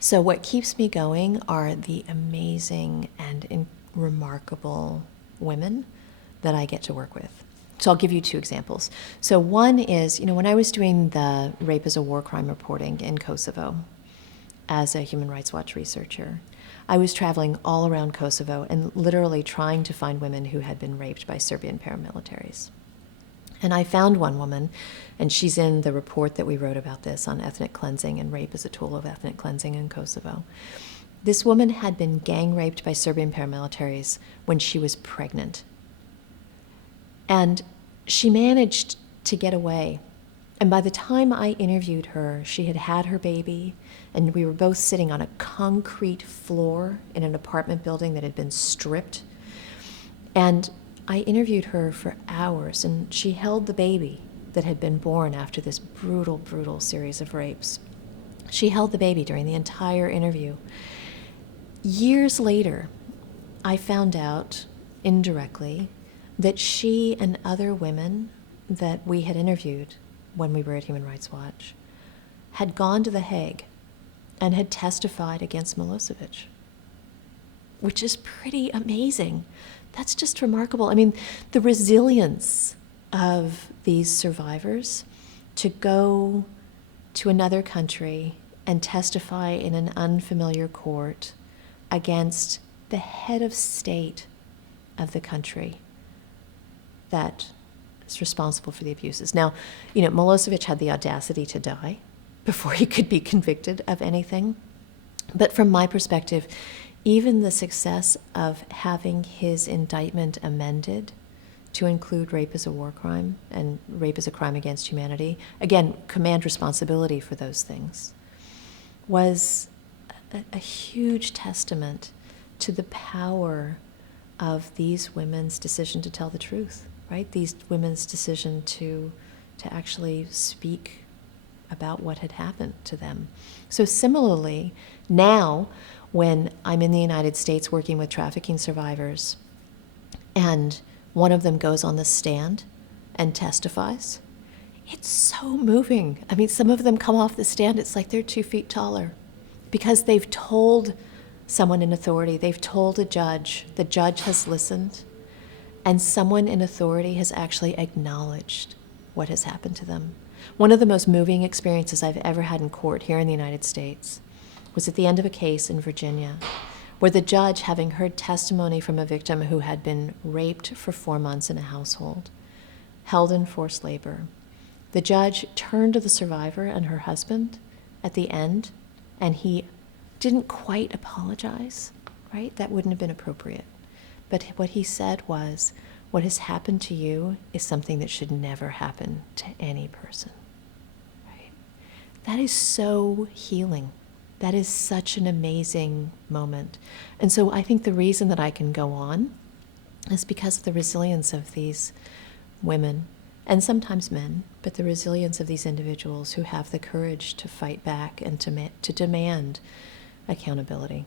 So what keeps me going are the amazing and remarkable women that I get to work with. So I'll give you two examples. So one is, when I was doing the rape as a war crime reporting in Kosovo as a Human Rights Watch researcher, I was traveling all around Kosovo and literally trying to find women who had been raped by Serbian paramilitaries. And I found one woman, and she's in the report that we wrote about this on ethnic cleansing and rape as a tool of ethnic cleansing in Kosovo. This woman had been gang raped by Serbian paramilitaries when she was pregnant. And she managed to get away. And by the time I interviewed her, she had had her baby, and we were both sitting on a concrete floor in an apartment building that had been stripped. And I interviewed her for hours, and she held the baby that had been born after this brutal, brutal series of rapes. She held the baby during the entire interview. Years later, I found out indirectly that she and other women that we had interviewed when we were at Human Rights Watch had gone to The Hague and had testified against Milosevic, which is pretty amazing. That's just remarkable. I mean, the resilience of these survivors to go to another country and testify in an unfamiliar court against the head of state of the country that is responsible for the abuses. Now, Milosevic had the audacity to die before he could be convicted of anything. But from my perspective, even the success of having his indictment amended to include rape as a war crime and rape as a crime against humanity, again, command responsibility for those things, was a huge testament to the power of these women's decision to tell the truth, right? These women's decision to actually speak about what had happened to them. So similarly, now when I'm in the United States working with trafficking survivors and one of them goes on the stand and testifies, it's so moving. I mean, some of them come off the stand, it's like they're 2 feet taller because they've told someone in authority, they've told a judge, the judge has listened, and someone in authority has actually acknowledged what has happened to them. One of the most moving experiences I've ever had in court here in the United States was at the end of a case in Virginia, where the judge, having heard testimony from a victim who had been raped for 4 months in a household, held in forced labor, the judge turned to the survivor and her husband at the end, and he didn't quite apologize, right? That wouldn't have been appropriate. But what he said was, what has happened to you is something that should never happen to any person, right? That is so healing. That is such an amazing moment. And so I think the reason that I can go on is because of the resilience of these women, and sometimes men, but the resilience of these individuals who have the courage to fight back and to demand accountability.